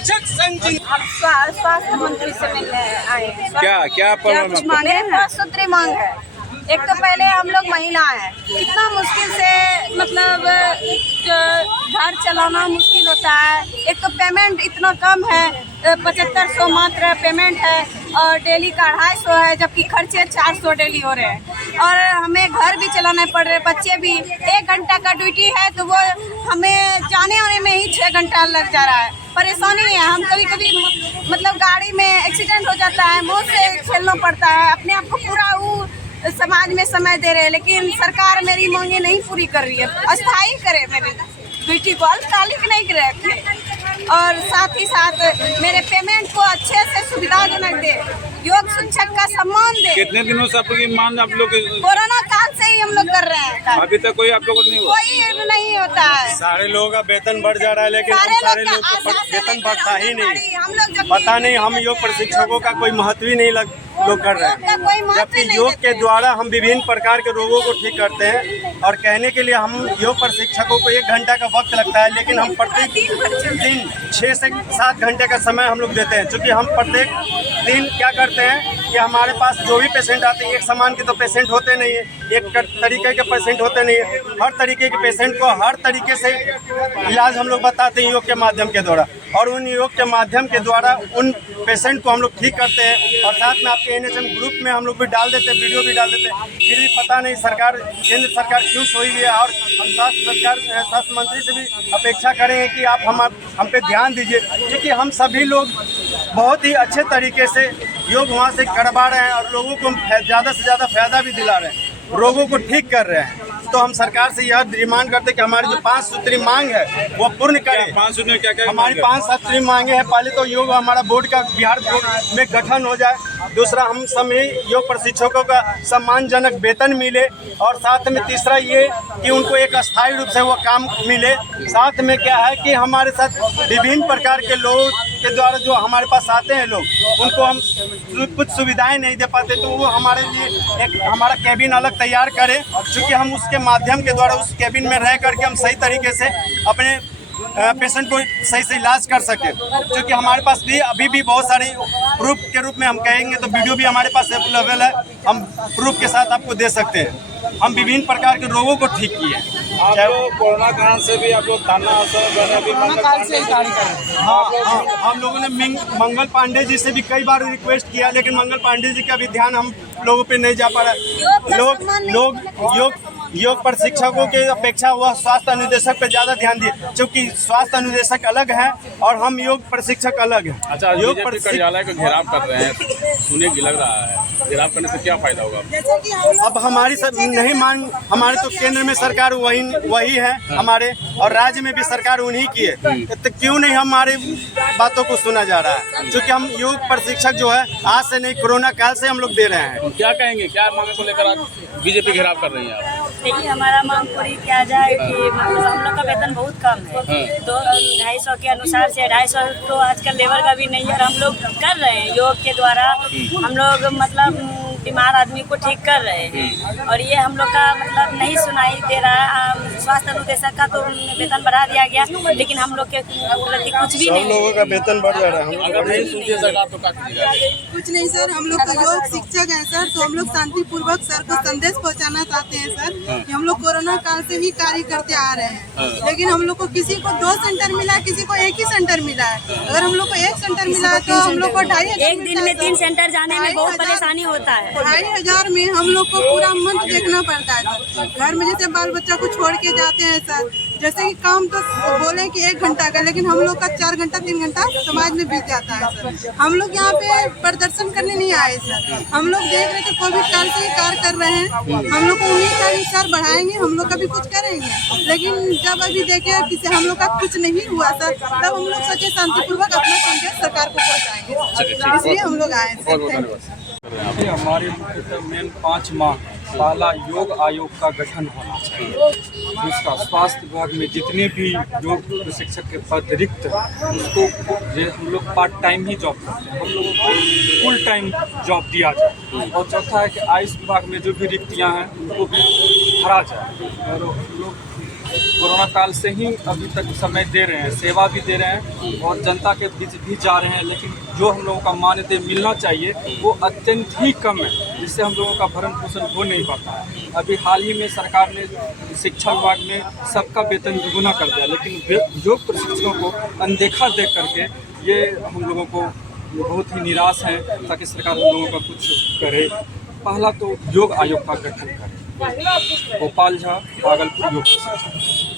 शिक्षक संघ स्वास्थ्य मंत्री से मिलने आए हैं। क्या प्रॉब्लम कुछ मांगे हैं? सूत्री मांग है। एक तो पहले हम लोग महिला हैं, इतना मुश्किल से मतलब घर चलाना मुश्किल होता है। एक तो पेमेंट इतना कम है, 7500 मात्र पेमेंट है और डेली का 250 है, जबकि खर्चे 400 डेली हो रहे हैं। और हमें घर भी चलाना पड़ रहे, बच्चे भी 1 घंटा का ड्यूटी है तो वो हमें जाने आने में ही 6 घंटा लग जा रहा है। परेशानी है, हम कभी कभी मतलब गाड़ी में एक्सीडेंट हो जाता है, मौत से झेलना पड़ता है। अपने आप को पूरा वो समाज में समय दे रहे हैं, लेकिन सरकार मेरी मांगे नहीं पूरी कर रही है। अस्थायी करे मेरे ड्यूटी को, अल्पकालिक नहीं रखे और साथ ही साथ मेरे पेमेंट को अच्छे से सुविधाजनक दे, योग शिक्षक का सम्मान दे। कितने दिनों से आपकी मांग आप लोग? कोरोना काल से ही हम लोग कर रहे हैं। अभी तक कोई आप लोग नहीं हुआ? कोई नहीं होता है। सारे लोगों का वेतन बढ़ जा रहा है, लेकिन सारे लोग को वेतन बढ़ता ही नहीं। हम लोग पता नहीं, हम योग प्रशिक्षकों का कोई महत्व ही नहीं लोग कर रहे हैं। जबकि योग के द्वारा हम विभिन्न प्रकार के रोगों को ठीक करते हैं और कहने के लिए हम योग प्रशिक्षकों को 1 घंटा का वक्त लगता है, लेकिन हम प्रत्येक दिन 6 से 7 घंटे का समय हम लोग देते हैं। क्योंकि हम प्रत्येक दिन क्या करते हैं कि हमारे पास जो भी पेशेंट आते हैं, एक समान के तो पेशेंट होते नहीं है, एक तरीके के पेशेंट होते नहीं है। हर तरीके के पेशेंट को हर तरीके से इलाज हम लोग बताते हैं योग के माध्यम के द्वारा, और उन योग के माध्यम के द्वारा उन पेशेंट को हम लोग ठीक करते हैं। और साथ में आपके NHM ग्रुप में हम लोग भी डाल देते हैं, वीडियो भी डाल देते हैं। फिर भी पता नहीं सरकार, केंद्र सरकार क्यों सोई हुई है। और हम स्वास्थ्य मंत्री से भी अपेक्षा करेंगे कि आप हम पे ध्यान दीजिए, क्योंकि हम सभी लोग बहुत ही अच्छे तरीके से योग वहाँ से करवा रहे हैं और लोगों को ज़्यादा से ज़्यादा फायदा भी दिला रहे हैं, रोगों को ठीक कर रहे हैं। तो हम सरकार से यह डिमांड करते हैं कि हमारी जो 5 सूत्री मांग है वो पूर्ण करें। 5 सूत्री क्या हमारी 5 सूत्री मांगे हैं। पहले तो योग हमारा बोर्ड का बिहार बोर्ड में गठन हो जाए। दूसरा, हम सभी योग प्रशिक्षकों का सम्मानजनक वेतन मिले, और साथ में तीसरा ये कि उनको एक अस्थायी रूप से वो काम मिले। साथ में क्या है कि हमारे साथ विभिन्न प्रकार के लोगों के द्वारा जो हमारे पास आते हैं लोग, उनको हम कुछ सुविधाएं नहीं दे पाते, तो वो हमारे लिए एक हमारा कैबिन अलग तैयार करें, क्योंकि हम उसके माध्यम के द्वारा उस कैबिन में रह करके हम सही तरीके से अपने पेशेंट को सही से इलाज कर सके। क्योंकि हमारे पास भी अभी भी बहुत सारे प्रूफ के रूप में हम कहेंगे तो वीडियो भी हमारे पास अवेलेबल है, हम प्रूफ के साथ आपको दे सकते हैं। हम विभिन्न प्रकार के रोगों को ठीक किए। आप लोग कोरोना काल से भी आप लोग थाना काल से कार्य करें। हाँ, हम लोगों ने मंगल पांडे जी से भी कई बार रिक्वेस्ट किया, लेकिन मंगल पांडे जी का भी ध्यान हम लोगों पे नहीं जा पा रहा है। लोग योग प्रशिक्षकों के अपेक्षा वह स्वास्थ्य अनुदेशक पे ज़्यादा ध्यान दिए, क्योंकि स्वास्थ्य अनुदेशक अलग है और हम योग प्रशिक्षक अलग है। अच्छा, योग कार्यालय का घेराव कर रहे हैं, सुने की लग रहा है, घेराव करने से क्या फायदा होगा? अब हमारी सब नहीं मांग, हमारे तो केंद्र में सरकार वही है हमारे, और राज्य में भी सरकार उन्हीं की है, तो क्यों नहीं हमारे बातों को सुना जा रहा है? क्योंकि हम योग प्रशिक्षक जो है आज से नहीं, कोरोना काल से हम लोग दे रहे हैं। क्या कहेंगे, क्या मांगे को लेकर आज बीजेपी घेराव कर रही है आप? देखिए, हमारा मांग पूरी किया जाए कि मतलब हम लोग का वेतन बहुत कम है, तो 250 के अनुसार से 250 तो आजकल लेबर का भी नहीं है, और हम लोग कर रहे हैं योग के द्वारा। हम लोग मतलब बीमार आदमी को ठीक कर रहे हैं, और ये हम लोग का मतलब नहीं सुनाई दे रहा है। स्वास्थ्य अनुदेशक का तो वेतन बढ़ा दिया गया, लेकिन हम लोग के प्रति कुछ भी नहीं। लोगों का वेतन बढ़ जा रहा है। अगर नहीं सुनती सरकार तो क्या कीजिएगा? कुछ नहीं सर, हम लोग का योग शिक्षक है सर, तो हम लोग शांतिपूर्वक सर को संदेश पहुंचाना चाहते हैं सर कि हम लोग कोरोना काल से ही कार्य करते आ रहे हैं, लेकिन हम लोग को किसी को 2 सेंटर मिला है, किसी को 1 ही सेंटर मिला है। अगर हम लोग को 1 सेंटर मिला है तो हम लोग को 2,500 एक दिन में 3 सेंटर जाने में बहुत परेशानी होता है। 2,500 में हम लोग को पूरा मंथ देखना पड़ता है सर। घर में जैसे बाल बच्चा को छोड़ के जाते हैं सर, जैसे कि काम तो बोले कि 1 घंटा का, लेकिन हम लोग का 4 घंटा 3 घंटा समाज में बीत जाता है सर। हम लोग यहाँ पे प्रदर्शन करने नहीं आए सर, हम लोग देख रहे थे कोविड काल से ही कार्य कर रहे हैं। हम लोग को उम्मीद था सर बढ़ाएंगे, हम लोग का भी कुछ करेंगे, लेकिन जब अभी देखे किसी हम लोग का कुछ नहीं हुआ सर, तब हम लोग सोचे शांतिपूर्वक अपना संदेश सरकार को पहुँचाएंगे, इसलिए हम लोग आए सर। हमारे मुख्यतः मेन 5 मांग है। पहला, योग आयोग का गठन होना चाहिए। दूसरा, स्वास्थ्य विभाग में जितने भी योग प्रशिक्षक के पद रिक्त हैं उसको हम लोग पार्ट टाइम ही जॉब करते हैं, हम लोगों को फुल टाइम जॉब दिया जाए। और चौथा है कि आयुष विभाग में जो भी रिक्तियां हैं उनको भी भरा जाए, और हम लोग कोरोना काल से ही अभी तक समय दे रहे हैं, सेवा भी दे रहे हैं और जनता के बीच भी जा रहे हैं, लेकिन जो हम लोगों का मानदेय मिलना चाहिए वो अत्यंत ही कम है, जिससे हम लोगों का भरण पोषण हो नहीं पाता है। अभी हाल ही में सरकार ने शिक्षा विभाग में सबका वेतन दुगुना कर दिया, लेकिन योग प्रशिक्षकों को अनदेखा देख करके ये हम लोगों को बहुत ही निराश हैं, ताकि सरकार हम लोगों का कुछ करे। पहला तो योग आयोग का गठन करे। गोपाल झा, भागलपुर योग प्रशिक्षक।